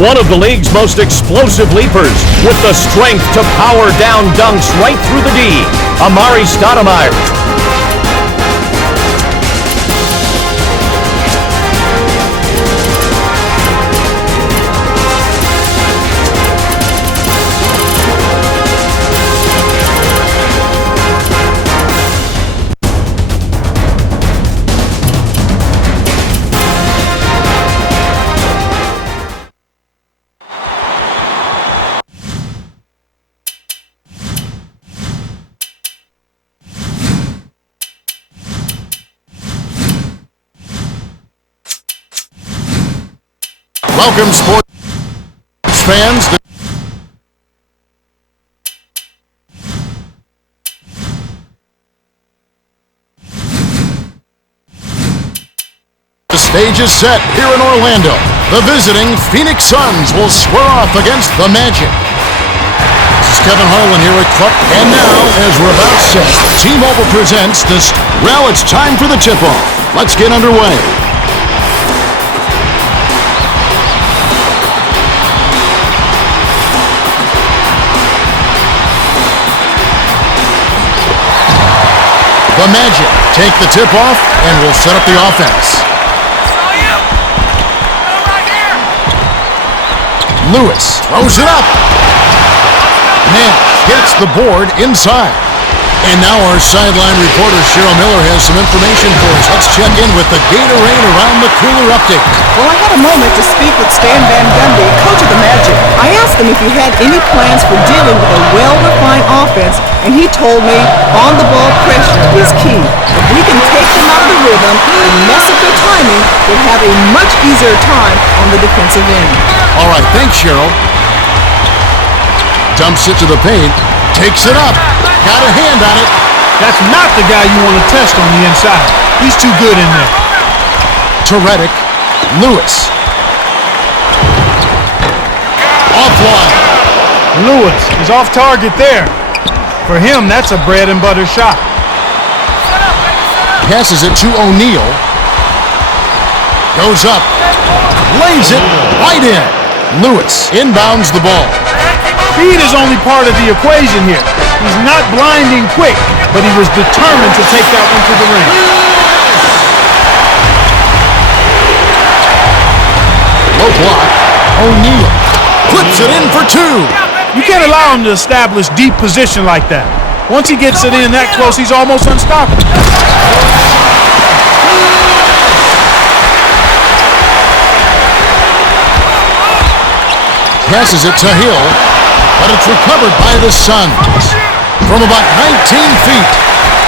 One of the league's most explosive leapers with the strength to power down dunks right through the D, Amari Stoudemire. Welcome, sports fans. The stage is set here in Orlando. The visiting Phoenix Suns will square off against the Magic. This is Kevin Harlan here with Clark. And now, as we're about set, T-Mobile presents this. Well, it's time for the tip-off. Let's get underway. The Magic take the tip-off and will set up the offense. Lewis throws it up. Nash gets the board inside. And now our sideline reporter Cheryl Miller has some information for us. Let's check in with the Gatorade Around the Cooler update. Well, I had a moment to speak with Stan Van Gundy, coach of the Magic. I asked him if he had any plans for dealing with a well-refined offense, and he told me on-the-ball pressure is key. If we can take them out of the rhythm and mess up their timing, we'll have a much easier time on the defensive end. All right, thanks, Cheryl. Dumps it to the paint, takes it up, got a hand on it. That's not the guy you want to test on the inside. He's too good in there. To Reddick, Lewis. Offline. Lewis is off target there. For him, that's a bread and butter shot. Passes it to O'Neal. Goes up. Lays it right in. Lewis inbounds the ball. Speed is only part of the equation here. He's not blinding quick, but he was determined to take that one to the ring. Low block. O'Neal puts it in for two. You can't allow him to establish deep position like that. Once he gets it in that close, he's almost unstoppable. Passes it to Hill, but it's recovered by the Suns. From about 19 feet.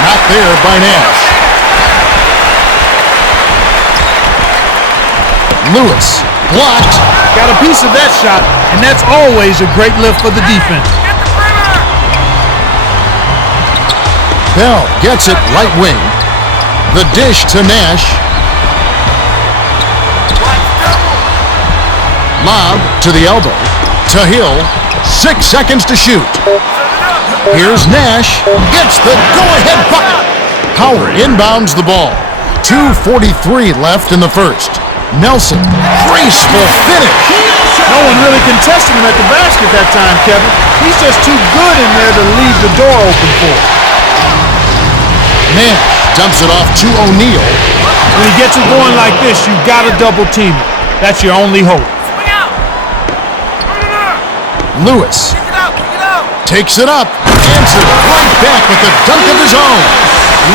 Not there by Nash. Lewis, blocked. Got a piece of that shot, and that's always a great lift for the defense. Bell gets it right wing. The dish to Nash. Lob to the elbow. To Hill. 6 seconds to shoot. Here's Nash. Gets the go-ahead bucket. Howard inbounds the ball. 2:43 left in the first. Nelson. Graceful finish. No one really contested him at the basket that time, Kevin. He's just too good in there to leave the door open for him. Nash dumps it off to O'Neal. When he gets it going like this, you've got to double team it. That's your only hope. Lewis takes it up, answered right back with a dunk of his own.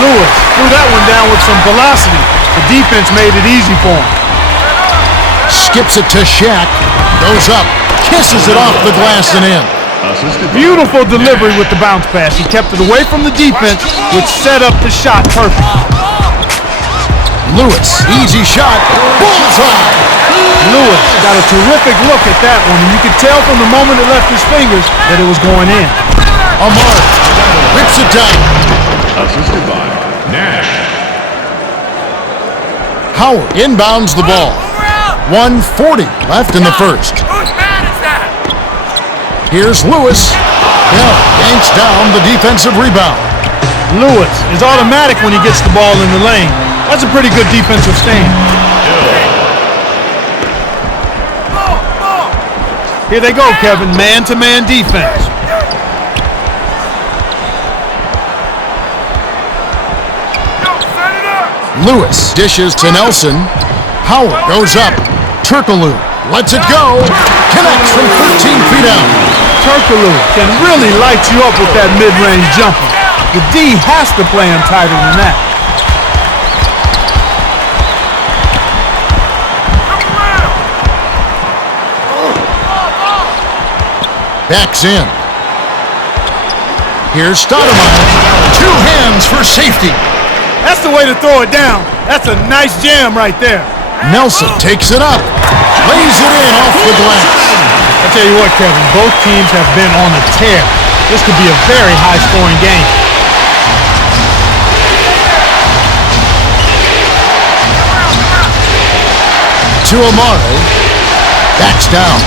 Lewis threw that one down with some velocity. The defense made it easy for him. Skips it to Shaq, goes up, kisses it off the glass and in. Beautiful delivery with the bounce pass. He kept it away from the defense, which set up the shot perfect. Lewis, easy shot, bullseye. Lewis got a terrific look at that one, and you could tell from the moment it left his fingers that it was going in. Amari rips it down. Assisted by Nash. Howard inbounds the ball. 1:40 left in the first. Here's Lewis. Bell yanks down the defensive rebound. Lewis is automatic when he gets the ball in the lane. That's a pretty good defensive stand. Here they go, Kevin. Man-to-man defense. Lewis dishes to Nelson. Howard goes up. Turkaloo lets it go. Connects from 13 feet out. Turkaloo can really light you up with that mid-range jumper. The D has to play him tighter than that. Backs in. Here's Stoudemire. 2 hands for safety. That's the way to throw it down. That's a nice jam right there. Nelson takes it up. Lays it in off the glass. I tell you what, Kevin, both teams have been on a tear. This could be a very high-scoring game. To Amaro. Backs down.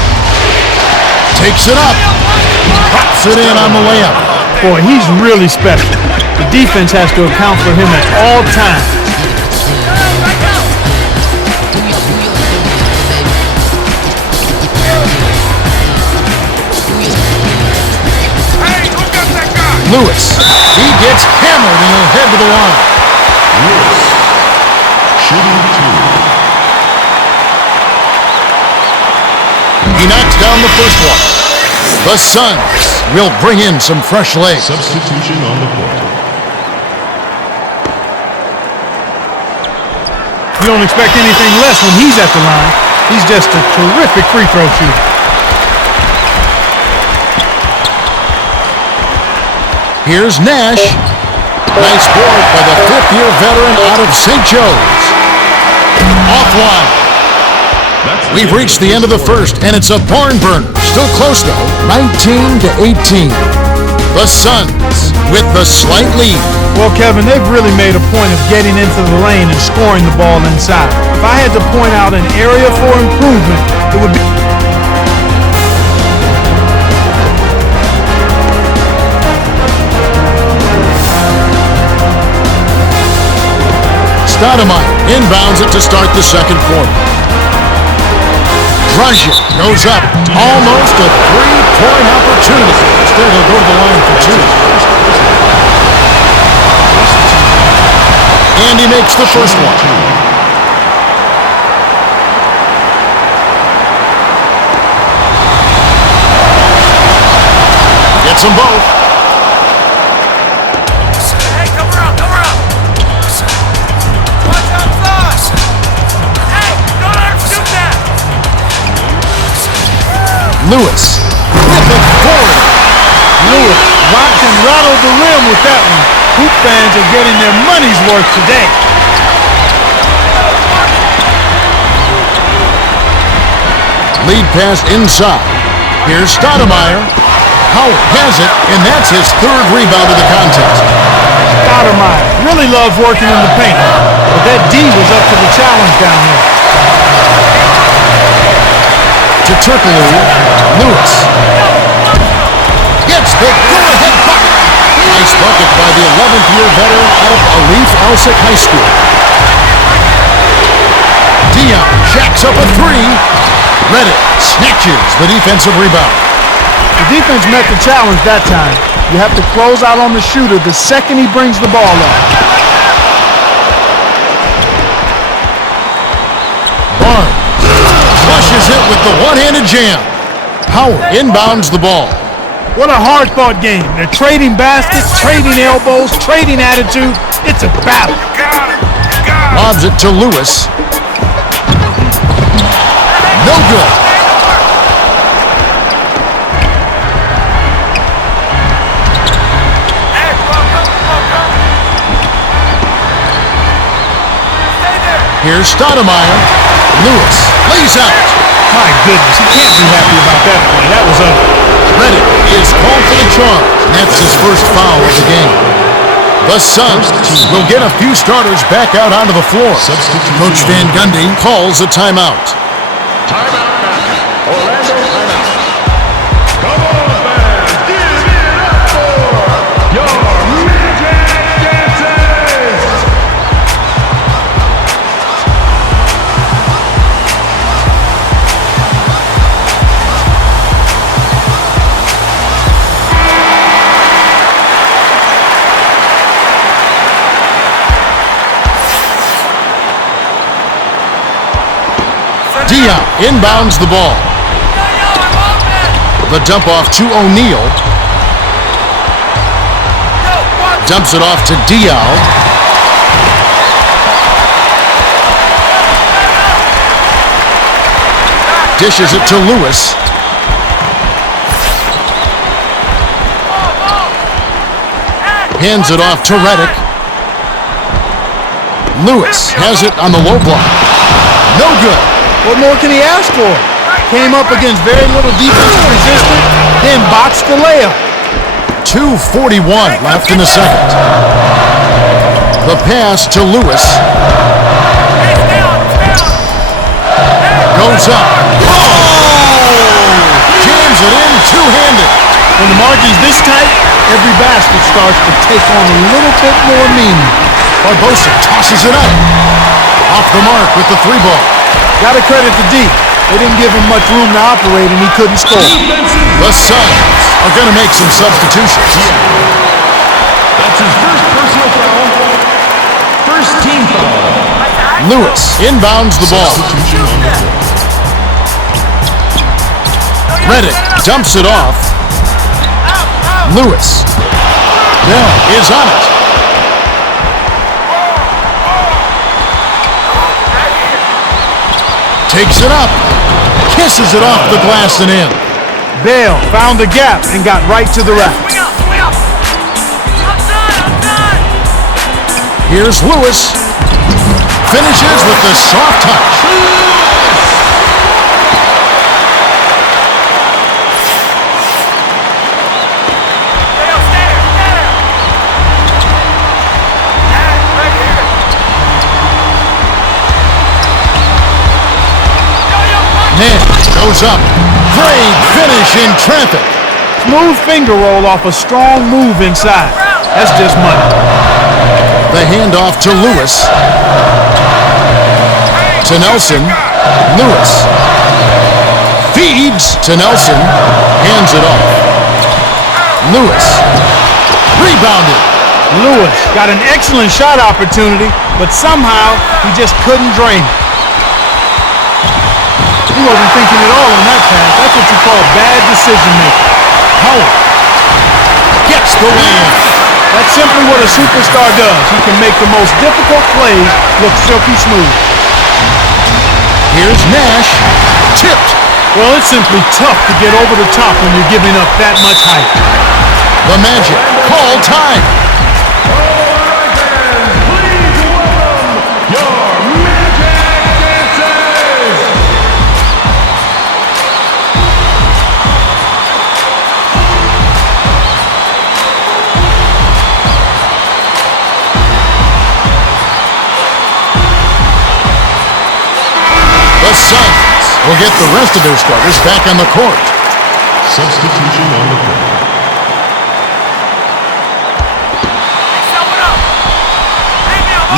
Takes it up. Pops it in on the layup. Boy, he's really special. The defense has to account for him at all times. Lewis. He gets hammered and he'll head to the line. Lewis. Shooting 2. He knocks down the first one. The Suns will bring in some fresh legs. Substitution on the court. You don't expect anything less when he's at the line. He's just a terrific free throw shooter. Here's Nash. Nice board by the 5th-year veteran out of St. Joe's. Offline. We've reached the end of the first, and it's a barn burner. Still close, though, 19-18. The Suns with the slight lead. Well, Kevin, they've really made a point of getting into the lane and scoring the ball inside. If I had to point out an area for improvement, it would be... Stoudemire inbounds it to start the second quarter. Dragic goes up. Almost a 3-point opportunity. Instead, he'll go to the line for 2. And he makes the first one. Gets them both. Lewis with authority. Lewis rocked and rattled the rim with that one. Hoop fans are getting their money's worth today. Lead pass inside. Here's Stoudemire. Howard has it, and that's his 3rd rebound of the contest. Stoudemire really loves working in the paint, but that D was up to the challenge down there. To Turkaloo. Lewis gets the go-ahead bucket. Nice bucket by the 11th-year veteran out of Alif Alsek High School. Dion jacks up a 3. Reddick snatches the defensive rebound. The defense met the challenge that time. You have to close out on the shooter the second he brings the ball up. Barnes flushes it with the one-handed jam. Howard inbounds the ball. What a hard-fought game. They're trading baskets, trading elbows, trading attitude. It's a battle. Lobs it to Lewis. No good. Here's Stoudemire. Lewis lays out. My goodness, he can't be happy about that play. That was ugly. Reddick is called for the charge. That's his first foul of the game. The Suns will get a few starters back out onto the floor. Coach Van Gundy calls a timeout. Timeout now. Orlando timeout. Come on, fans. Give it up for your Magic Dancers. Dion inbounds the ball. The dump off to O'Neal. Dumps it off to Dion. Dishes it to Lewis. Hands it off to Reddick. Lewis has it on the low block. No good. What more can he ask for? Came up against very little defensive resistance, then boxed the layup. 2:41 left in the second. The pass to Lewis. Goes up. Jams it in two-handed. When the margin's this tight, every basket starts to take on a little bit more meaning. Barbosa tosses it up. Off the mark with the three ball. Got to credit the D. They didn't give him much room to operate, and he couldn't score. The Suns are going to make some substitutions. That's his first personal foul. First team foul. Lewis inbounds the ball. Reddick dumps it off. Lewis. Bell is on it. Takes it up. Kisses it off the glass and in. Bell found the gap and got right to the rack. Here's Lewis. Finishes with the soft touch. Nash goes up. Great finish in traffic. Smooth finger roll off a strong move inside. That's just money. The handoff to Lewis. To Nelson. Lewis. Feeds to Nelson. Hands it off. Lewis. Rebounded. Lewis got an excellent shot opportunity, but somehow he just couldn't drain it. He wasn't thinking at all on that pass. That's what you call bad decision making. Howard gets the win. That's simply what a superstar does. He can make the most difficult plays look silky smooth. Here's Nash. Tipped. Well, it's simply tough to get over the top when you're giving up that much height. The Magic call time. The Suns will get the rest of their starters back on the court. Substitution on the court.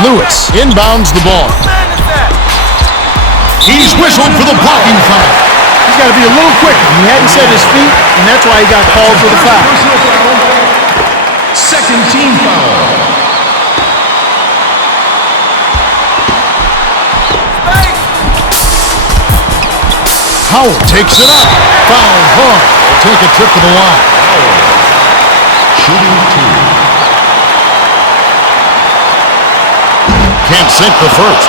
Lewis inbounds the ball. He's whistled for the blocking foul. He's got to be a little quicker. He hadn't set his feet, and that's why he got called for the foul. Personal foul. Second team foul. Howard takes it up. Foul hard. Will take a trip to the line. Shooting two. Can't sink the first.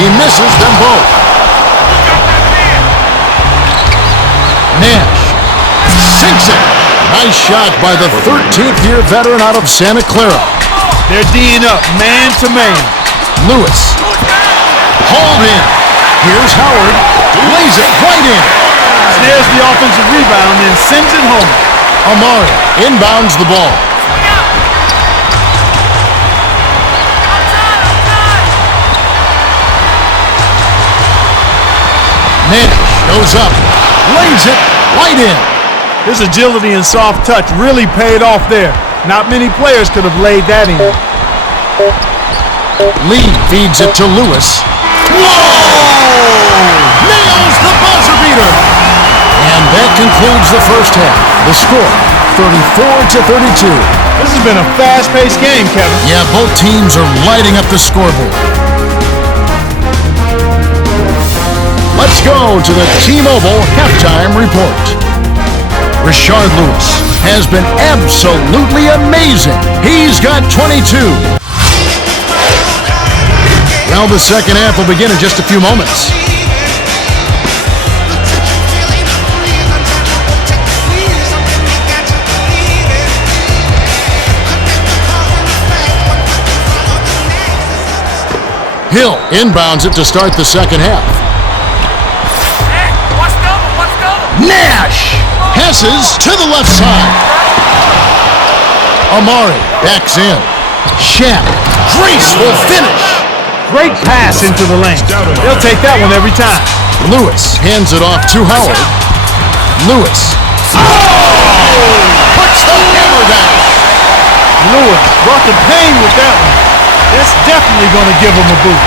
He misses them both. Nash sinks it. Nice shot by the 13th year veteran out of Santa Clara. They're D'ing up, man to man. Lewis. Hauled in. Here's Howard. Lays it right in. Snares the offensive rebound and sends it home. Amari inbounds the ball. Nash goes up. Lays it right in. His agility and soft touch really paid off there. Not many players could have laid that in. Lee feeds it to Lewis. Whoa! Nails the buzzer beater. And that concludes the first half. The score, 34-32. This has been a fast-paced game, Kevin. Yeah, both teams are lighting up the scoreboard. Let's go to the T-Mobile halftime report. Rashard Lewis has been absolutely amazing. He's got 22. Well, the second half will begin in just a few moments. Hill inbounds it to start the second half. Nash passes to the left side. Amari backs in. Shaq, graceful finish. Great pass into the lane. They'll take that one every time. Lewis hands it off to Howard. Lewis. Oh! Puts the hammer down. Lewis brought the pain with that one. That's definitely going to give him a boot.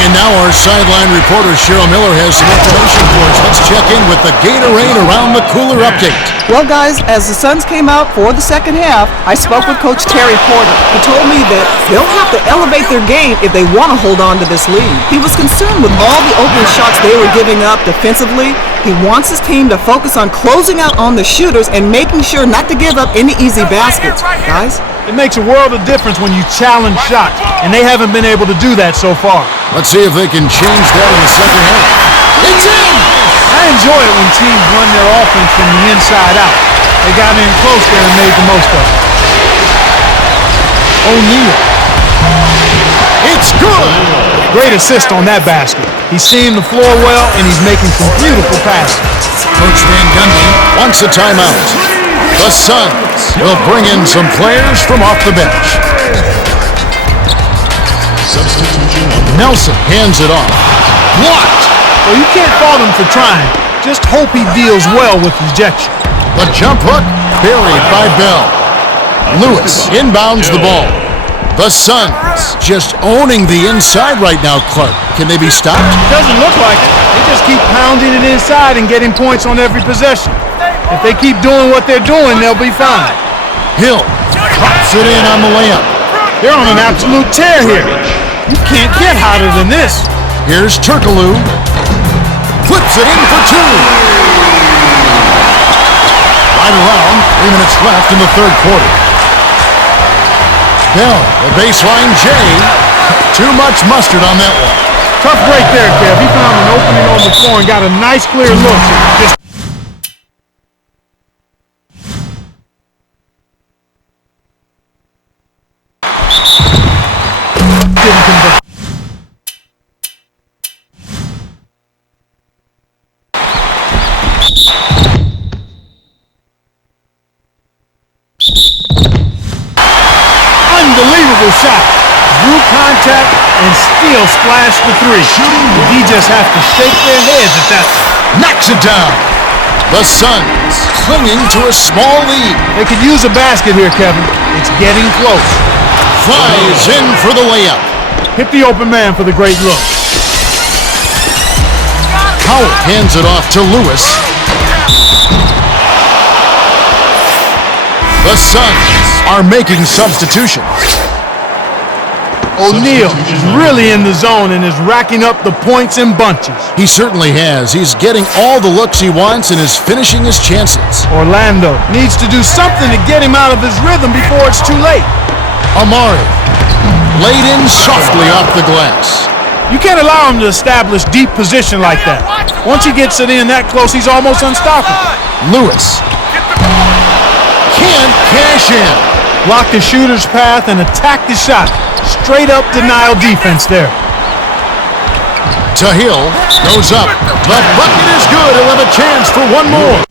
And now our sideline reporter, Cheryl Miller, has some information for us. Let's check in with the Gatorade Around the Cooler update. Well, guys, as the Suns came out for the second half, I spoke with Coach Terry Porter. He told me that they'll have to elevate their game if they want to hold on to this lead. He was concerned with all the open shots they were giving up defensively. He wants his team to focus on closing out on the shooters and making sure not to give up any easy baskets. Guys? It makes a world of difference when you challenge shots, and they haven't been able to do that so far. Let's see if they can change that in the second half. It's in! I enjoy it when teams run their offense from the inside out. They got in close there and made the most of it. O'Neal. It's good! Great assist on that basket. He's seeing the floor well, and he's making some beautiful passes. Coach Van Gundy wants a timeout. The Suns will bring in some players from off the bench. Nelson hands it off. Blocked! Well, you can't fault him for trying. Just hope he deals well with rejection. The jump hook buried by Bell. Lewis inbounds the ball. The Suns just owning the inside right now, Clark. Can they be stopped? Doesn't look like it. They just keep pounding it inside and getting points on every possession. If they keep doing what they're doing, they'll be fine. Hill drops it in on the layup. They're on an absolute tear here. You can't get hotter than this. Here's Turkoglu. Flips it in for two. Right around, 3 minutes left in the third quarter. Bell, the baseline J. Too much mustard on that one. Tough break there, Kev. He found an opening on the floor and got a nice clear look. Just didn't convert. Unbelievable shot. Drew contact and still splashed the three. The D just have to shake their heads at that. Knocks it down. The Suns clinging to a small lead. They could use a basket here, Kevin. It's getting close. Flies in for the layup. Hit the open man for the great look. Howard hands it off to Lewis. The Suns are making substitutions. O'Neal is really in the zone and is racking up the points in bunches. He certainly has. He's getting all the looks he wants and is finishing his chances. Orlando needs to do something to get him out of his rhythm before it's too late. Amari laid in softly off the glass. You can't allow him to establish deep position like that. Once he gets it in that close, he's almost unstoppable. Lewis can't cash in. Block the shooter's path and attack the shot. Straight up denial defense there. Hill goes up. The bucket is good. He'll have a chance for one more.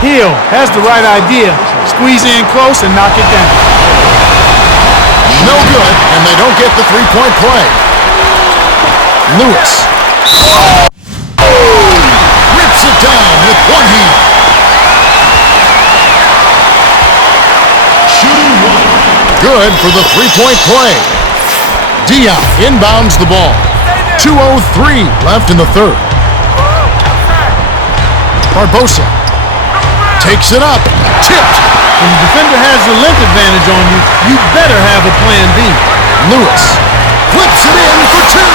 Hill has the right idea. Squeeze in close and knock it down. No good, and they don't get the three-point play. Lewis rips it down with one hand. Shooting one. Good for the three-point play. Dion inbounds the ball. 2:03 left in the third. Barbosa takes it up. Tipped. When the defender has the length advantage on you, you better have a plan B. Lewis flips it in for two.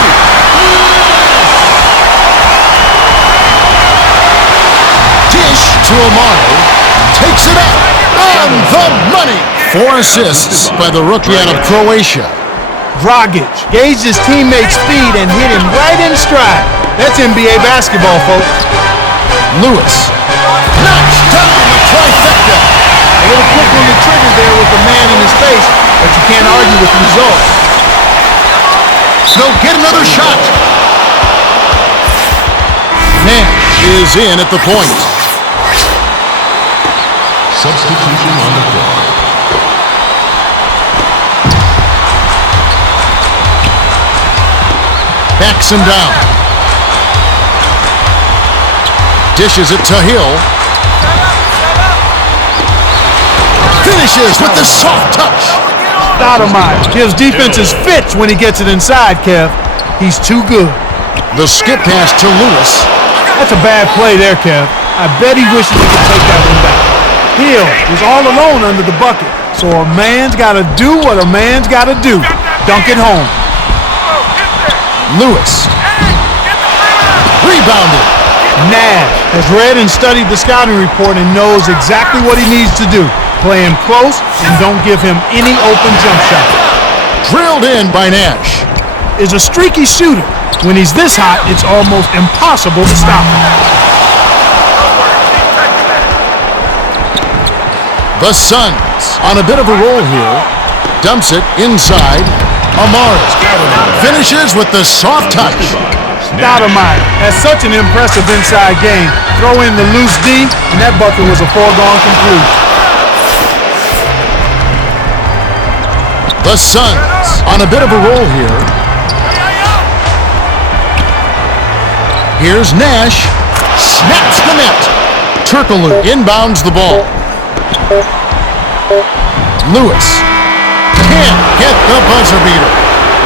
Dish to Amari. Takes it up. On the money. 4 assists by the rookie out of Croatia. Dragic gauged his teammate's speed and hit him right in stride. That's NBA basketball, folks. Lewis knocks down the trifecta. A little quick on the trigger there with the man in his face, but you can't argue with the results. They'll get another shot. Nash is in at the point. Substitution on the floor. Backs him down. Dishes it to Hill. Finishes with the soft touch. Stoudemire gives defenses fits when he gets it inside, Kev. He's too good. The skip pass to Lewis. That's a bad play there, Kev. I bet he wishes he could take that one back. Hill was all alone under the bucket, so a man's got to do what a man's got to do. Dunk it home. Lewis. Rebounded. Nash has read and studied the scouting report and knows exactly what he needs to do. Play him close and don't give him any open jump shot. Drilled in by Nash. Is a streaky shooter. When he's this hot, it's almost impossible to stop him. The Suns on a bit of a roll here. Dumps it inside. Amari finishes with the soft touch. Stoudemire has such an impressive inside game. Throw in the loose D, and that bucket was a foregone conclusion. The Suns on a bit of a roll here. Here's Nash. Snaps the net. Turkoglu inbounds the ball. Lewis can't get the buzzer beater.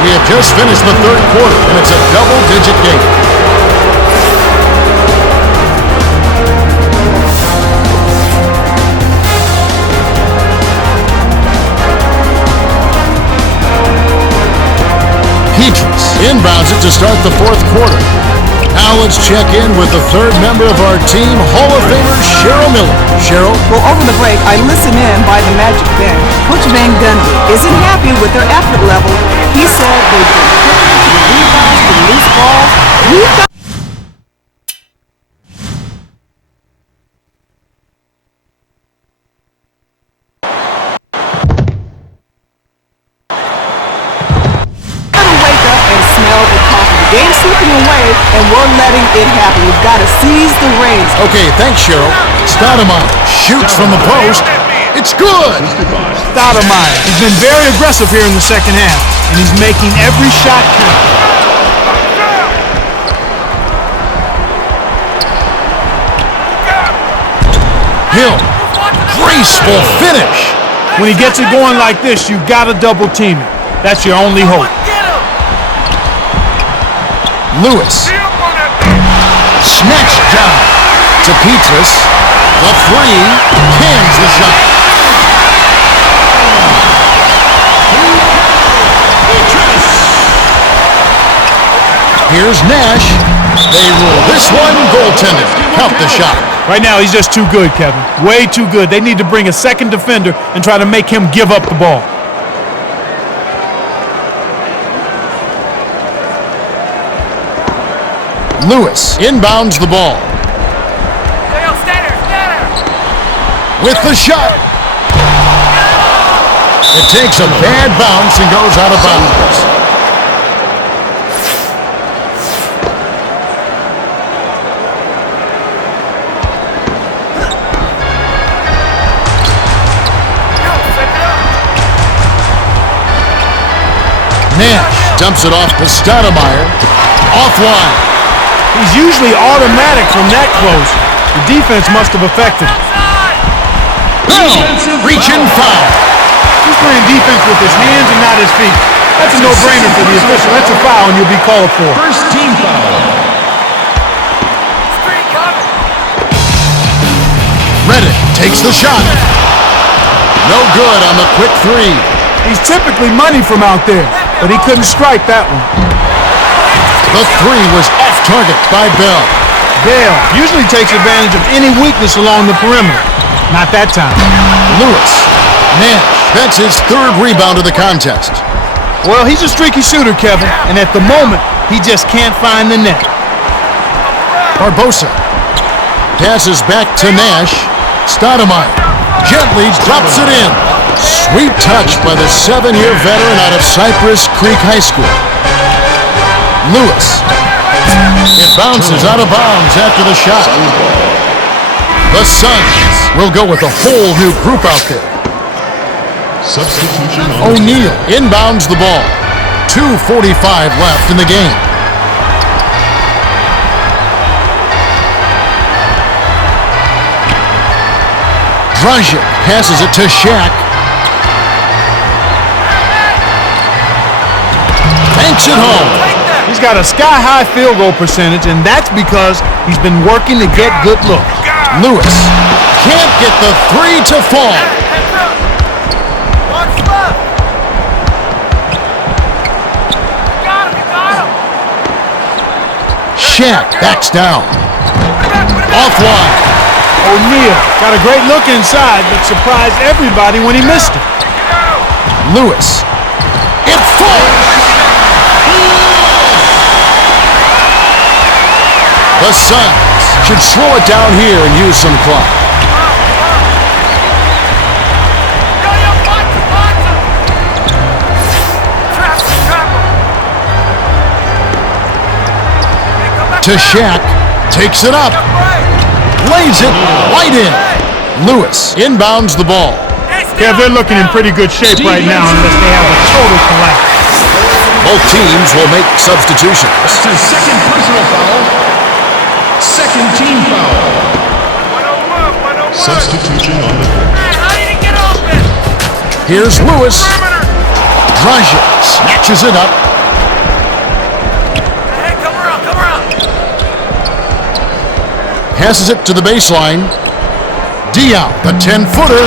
We have just finished the third quarter, and it's a double-digit game. Petrus inbounds it to start the fourth quarter. Now let's check in with the third member of our team, Hall of Famer Cheryl Miller. Cheryl? Well, over the break, I listened in by the Magic bench. Coach Van Gundy isn't happy with their effort level. He said they've been quicker to the rebounds, the loose balls. We've got to wake up and smell the coffee. The game's slipping away, and we're letting it happen. We've got to seize the reins. Okay, thanks, Cheryl. Stoudemire shoots from the post. It's good. Stoudemire has been very aggressive here in the second half, and he's making every shot count. Hill, graceful finish. When he gets it going like this, you've got to double team it. That's your only hope. Lewis. Snatch down to Petrus. The three. Cans the shot. Here's Nash. They rule this one goaltended. Count the shot. Right now, he's just too good, Kevin. Way too good. They need to bring a second defender and try to make him give up the ball. Lewis inbounds the ball. With the shot. It takes a bad bounce and goes out of bounds. Nash dumps it off to Stoudemire. Offline. He's usually automatic from that close. The defense must have affected him. Reaching foul. He's playing defense with his hands and not his feet. That's a no-brainer for the official. That's a foul, and you'll be called for. First team foul. Reddick takes the shot. No good on the quick three. He's typically money from out there, but he couldn't strike that one. The three was off target by Bell. Bell usually takes advantage of any weakness along the perimeter. Not that time. Lewis. Nash. That's his third rebound of the contest. Well, he's a streaky shooter, Kevin, and at the moment, he just can't find the net. Barbosa. Passes back to Nash. Stoudemire gently drops it in. Sweet touch by the 7-year veteran out of Cypress Creek High School. Lewis. It bounces out of bounds after the shot. The Suns will go with a whole new group out there. Substitution on O'Neal inbounds the ball. 2:45 left in the game. Dragic passes it to Shaq. Banks it home. He's got a sky-high field goal percentage, and that's because he's been working to get good looks. Lewis can't get the three to fall. Shaq backs down. Offline. O'Neal got a great look inside, but surprised everybody when he missed it. Lewis. It falls. The Suns should slow it down here and use some clock. To Shaq. Takes it up. Lays it right in. Lewis inbounds the ball. Kev, they're looking in pretty good shape right now unless they have a total collapse. Both teams will make substitutions. That's his second personal foul. Second team foul. Substitution on the court. Here's Lewis. Dragic snatches it up. Passes it to the baseline. Dion, the 10-footer.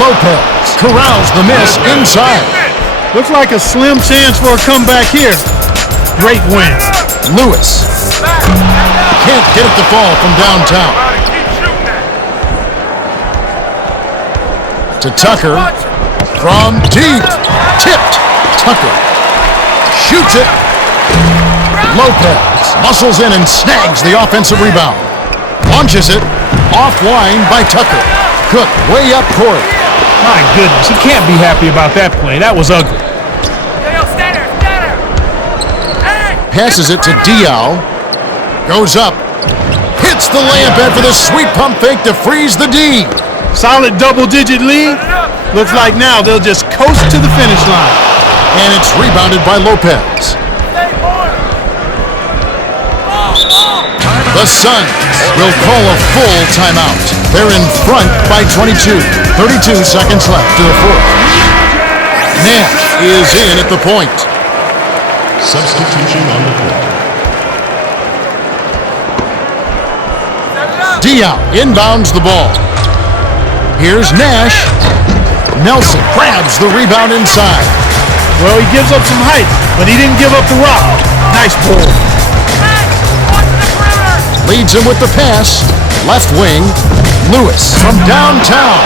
Lopez corrals the miss inside. Looks like a slim chance for a comeback here. Great win. Lewis can't get it to fall from downtown. To Tucker. From deep. Tipped. Tucker shoots it. Lopez muscles in and snags the offensive rebound. Launches it. Offline by Tucker. Cook way up court. My goodness, he can't be happy about that play. That was ugly. Passes it to Diaw. Goes up. Hits the layup after the sweet pump fake to freeze the D. Solid double-digit lead. Looks like now they'll just coast to the finish line. And it's rebounded by Lopez. The Suns will call a full timeout. They're in front by 22. 32 seconds left to the fourth. Nash is in at the point. Substitution on the court. Diaw inbounds the ball. Here's Nash. Nelson grabs the rebound inside. Well, he gives up some height, but he didn't give up the rock. Nice ball. Leads him with the pass. Left wing. Lewis from downtown.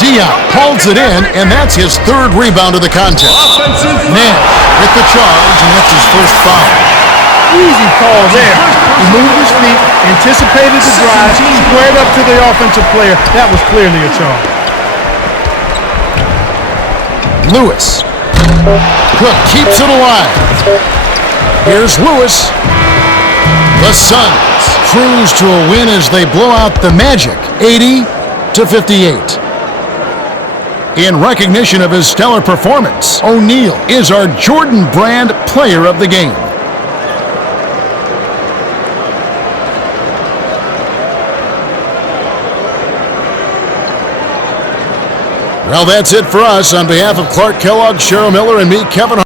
Diaw pulls it in, and that's his third rebound of the contest. Nash with the charge, and that's his first foul. Easy call there. He moved his feet, anticipated the drive, squared up to the offensive player. That was clearly a charge. Lewis. Cook keeps it alive. Here's Lewis. The Suns cruise to a win as they blow out the Magic, 80-58. In recognition of his stellar performance, O'Neal is our Jordan Brand Player of the Game. Well, that's it for us. On behalf of Clark Kellogg, Cheryl Miller, and me, Kevin